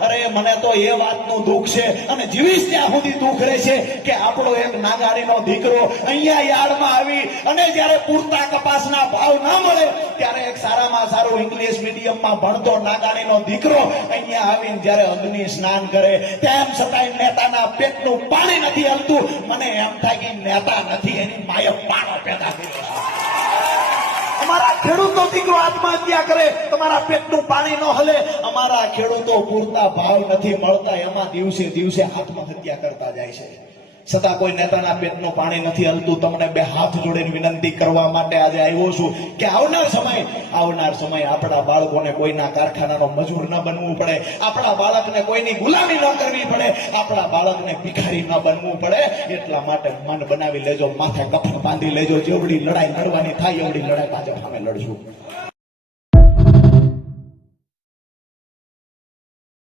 અરે મને તો એ વાતનું દુઃખ છે અને જીવીશ ત્યાં સુધી દુઃખ રહેશે કે આપણો એક નાગારીનો દીકરો અહીંયા યાર્ડમાં આવી અને જ્યારે પૂરતા કપાસના ભાવ ના મળે ત્યારે એક સારામાં સારું ઇંગ્લિશ મીડિયમમાં ભણતો નાગારીનો દીકરો અહીંયા આવીને જ્યારે અગ્નિ સ્નાન કરે તેમ છતાંય નેતાના પેટનું પાણી નથી હલતું. મને એમ થાય કે નેતા નથી, એની માએ પાણો પેદા કર્યો છે. અમારા ખેડૂતો દીકરો આત્મહત્યા કરે, તમારા પેટનું પાણી ન હલે. અમારા ખેડૂતો પૂરતા ભાવ નથી મળતા, એમાં દિવસે દિવસે આત્મહત્યા કરતા જાય છે. છતાં કોઈ નેતાના પેટનું પાણી નથી હલતું. તમને બે હાથ જોડીને વિનંતી કરવા માટે આજે આવ્યો છું કે આવનાર સમય આપણા બાળકોને કોઈના કારખાનાનો મજૂર ન બનવું પડે, આપણા બાળકને કોઈની ગુલામી ન કરવી પડે, આપણા બાળકને ભિખારી ન બનવું પડે. એટલા માટે મન બનાવી લેજો, માથે કફન બાંધી લેજો. જેવડી લડાઈ લડવાની થાય એવડી લડાઈ ભાજપ સામે લડશું.